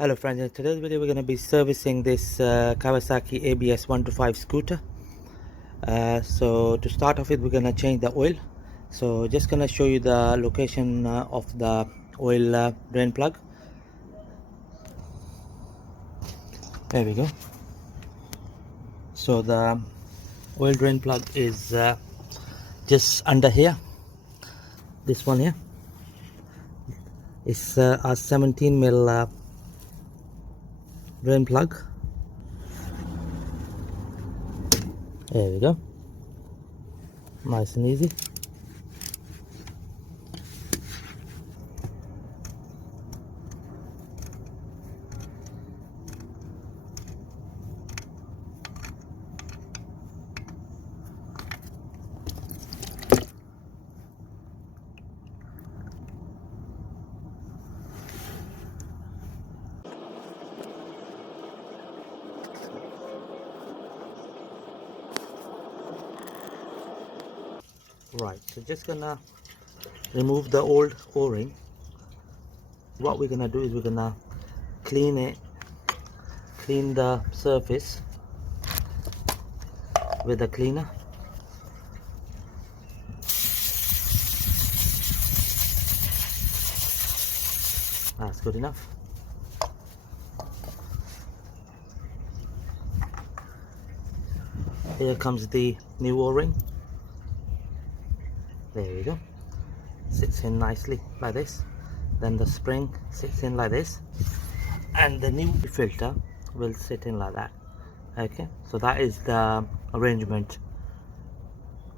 Hello friends, in today's video we're going to be servicing this Kawasaki ABS 125 scooter. So to start off with, we're going to change the oil. So just going to show you the location of the oil drain plug. There we go. So the oil drain plug is just under here. This one here. It's a 17mm drain plug. There we go. Nice and easy. Right, so just gonna remove the old o-ring. What we're gonna do is we're gonna clean the surface with a cleaner. That's good enough. Here comes the new o-ring. There we go. Sits in nicely like this. Then the spring sits in like this, and the new filter will sit in like that. Okay, so that is the arrangement.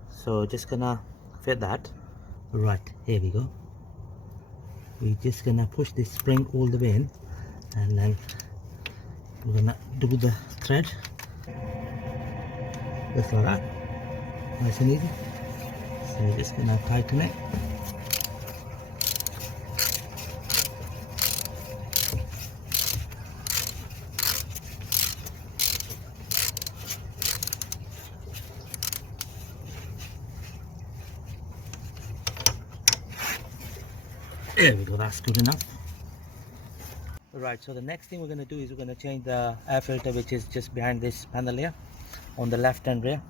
So just gonna fit that. Right, here we go. We're just gonna push this spring all the way in, and then we're gonna do the thread just like that, nice and easy. So we're just gonna tighten it. There we go, that's good enough. Right, so the next thing we're going to do is we're going to change the air filter, which is just behind this panel here on the left and rear.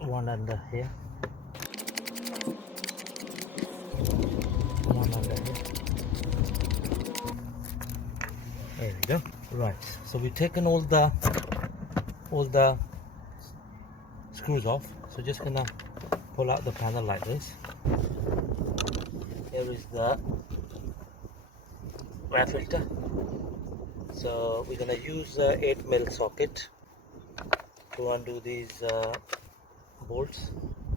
One under here. One under here. There we go. Right, so we've taken all the screws off. So just gonna pull out the panel like this. Here is the air filter. So we're gonna use 8mm socket to undo these bolts.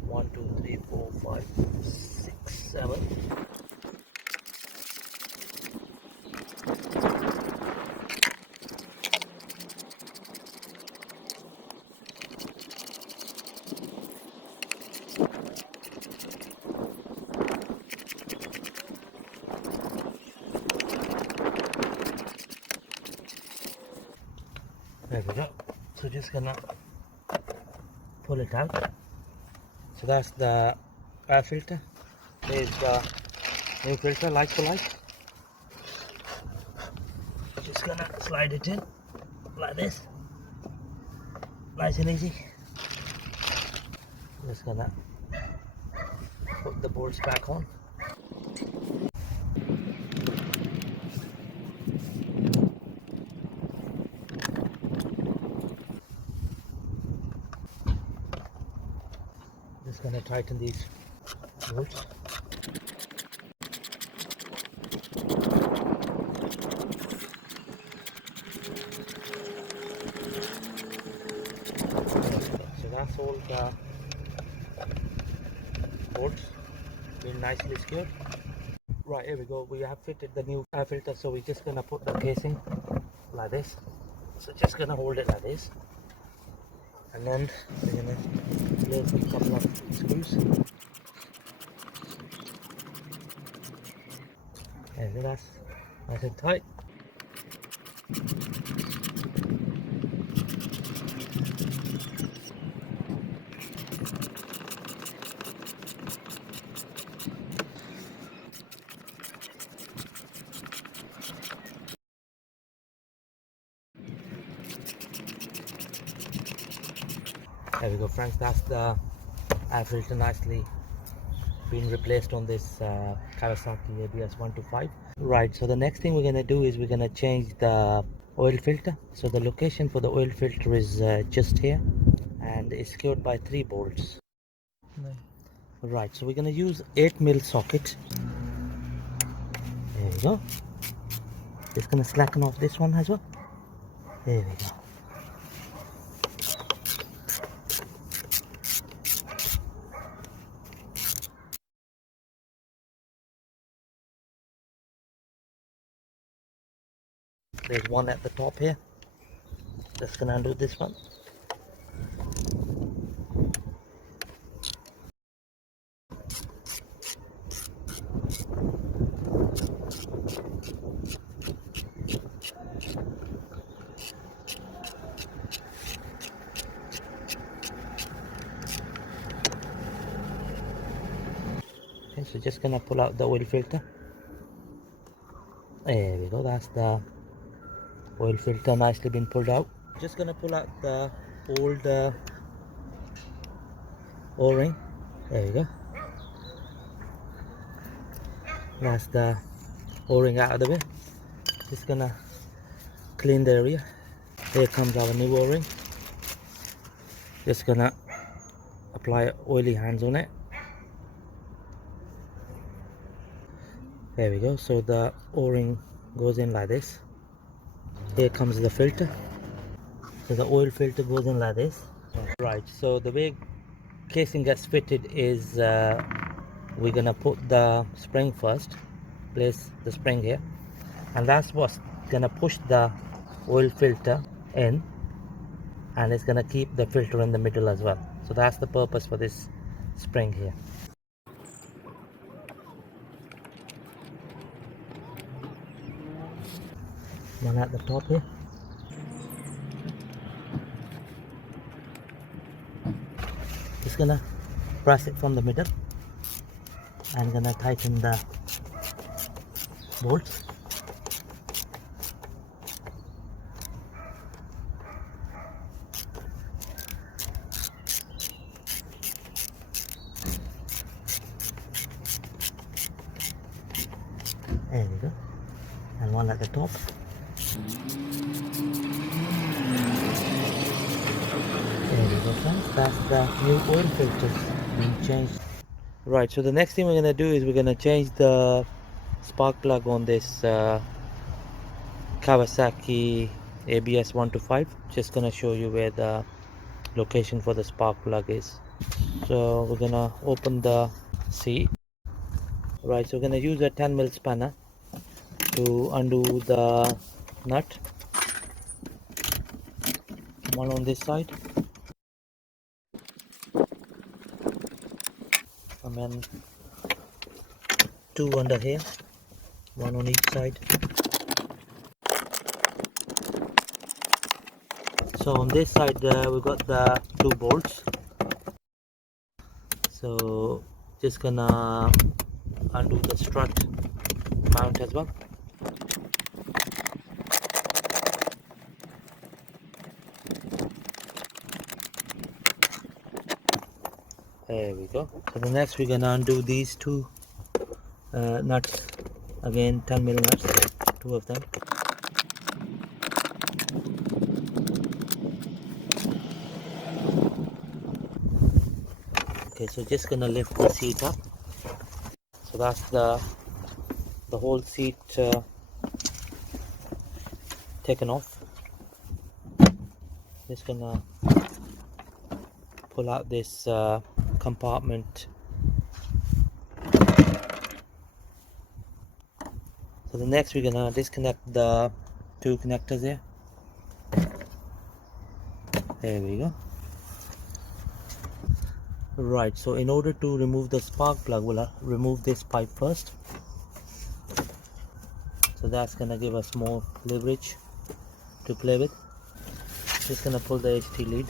1 2 3 4 5 6 7. There we go. So just gonna pull it out. So that's the air filter. There's the new filter, like for like. Just gonna slide it in like this, nice and easy. Just gonna put the bolts back on. Just gonna tighten these bolts. So that's all the bolts been nicely secured. Right, here we go. We have fitted the new air filter, so we're just gonna put the casing like this. So just gonna hold it like this, and then we're gonna place a couple of screws. There we go, that's nice and tight. There we go, friends, that's the air filter nicely been replaced on this Kawasaki ABS 125. Right, so the next thing we're going to do is we're going to change the oil filter. So the location for the oil filter is just here, and it's secured by 3 bolts. Right, so we're going to use 8mm socket. There we go. Just going to slacken off this one as well. There we go. There's one at the top here. Just gonna undo this one. Okay, so just gonna pull out the oil filter. There we go, that's the oil filter nicely been pulled out. Just gonna pull out the old O-ring. There we go. That's the O-ring out of the way. Just gonna clean the area. Here comes our new O-ring. Just gonna apply oily hands on it. There we go, so the O-ring goes in like this. Here comes the filter. So the oil filter goes in like this. Right, so the way casing gets fitted is we're gonna put the spring first, place the spring here, and that's what's gonna push the oil filter in, and it's gonna keep the filter in the middle as well. So that's the purpose for this spring here. One at the top here. Just gonna press it from the middle and gonna tighten the bolts. There we go. And one at the top. There we go, friends. That's the new oil filters being changed. Right, so the next thing we're gonna do is we're gonna change the spark plug on this Kawasaki ABS 125. Just gonna show you where the location for the spark plug is. So we're gonna open the seat. Right, so we're gonna use a 10mm spanner to undo the nut. One on this side, and then 2 under here, 1 on each side. So on this side we got the 2 bolts. So just gonna undo the strut mount as well. There we go. So the next we're gonna undo these 2 nuts, again 10mm nuts, 2 of them. Okay, so just gonna lift the seat up. So that's the whole seat taken off. Just gonna pull out this compartment. So the next we're gonna disconnect the 2 connectors here. There we go. Right, so in order to remove the spark plug, we'll remove this pipe first. so that's gonna give us more leverage to play with. Just gonna pull the HT lead.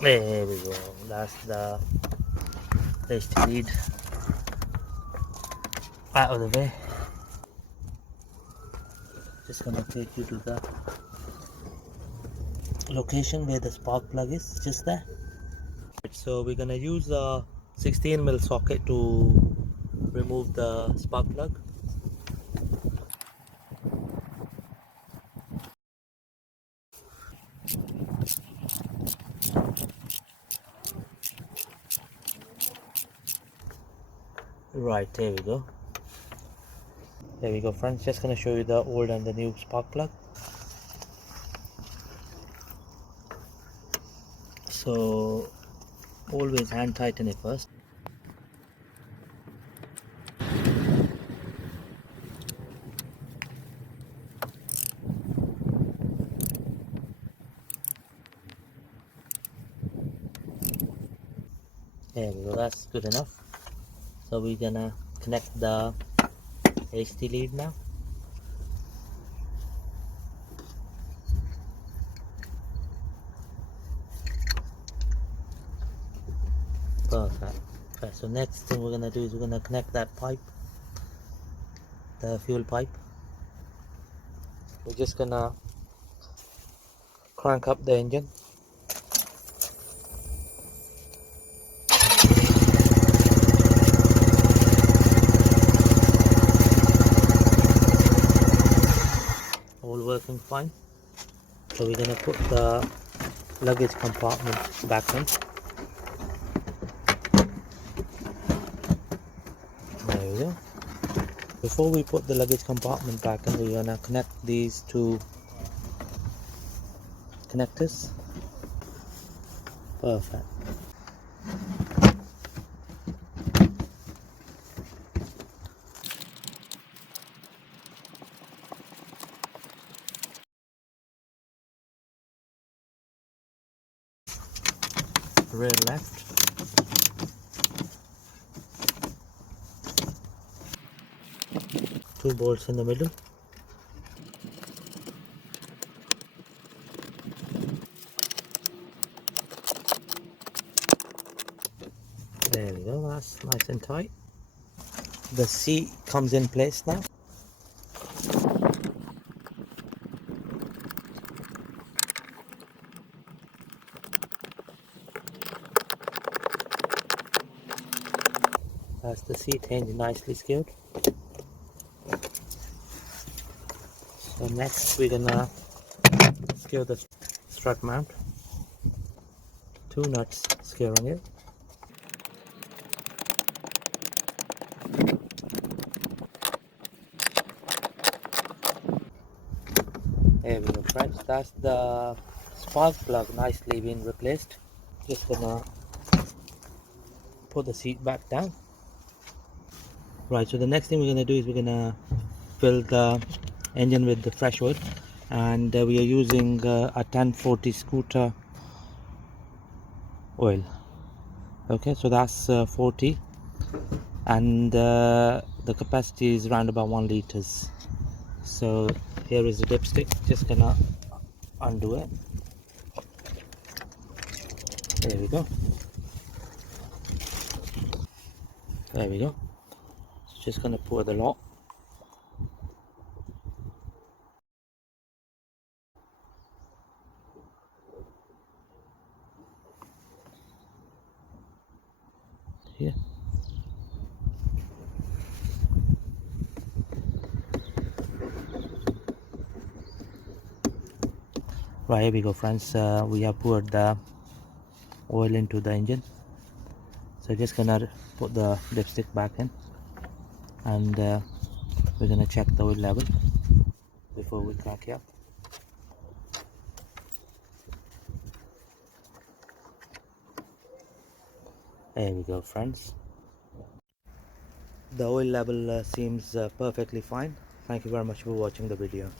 There we go, that's the HT lead out of the way. Just gonna take you to the location where the spark plug is, just there. So we're gonna use a 16mm socket to remove the spark plug. Right, there we go. There we go, friends. Just gonna show you the old and the new spark plug. So always hand tighten it first. There we go, that's good enough. So we're gonna connect the HT lead now. Perfect. Okay, so next thing we're gonna do is we're gonna connect that pipe, the fuel pipe. We're just gonna crank up the engine. All working fine. So we're gonna put the luggage compartment back in. There we go. Before we put the luggage compartment back in, we're gonna connect these two connectors. Perfect. Rear left. Two bolts in the middle. There we go, that's nice and tight. The seat comes in place now. That's the seat hinge nicely secured. So next we're gonna secure the strut mount. Two nuts securing it. There we go, friends. That's the spark plug nicely being replaced. Just gonna put the seat back down. Right, so the next thing we're gonna do is we're gonna fill the engine with the fresh oil, and we are using a 1040 scooter oil. Okay, so that's 40, and the capacity is around about 1 liters. So here is the dipstick. Just gonna undo it. There we go. There we go. So just gonna pour the lot. Here. Right, here we go, friends. We have poured the oil into the engine. So just gonna put the dipstick back in, and we're gonna check the oil level before we crank it up. There we go, friends. The oil level seems perfectly fine. Thank you very much for watching the video.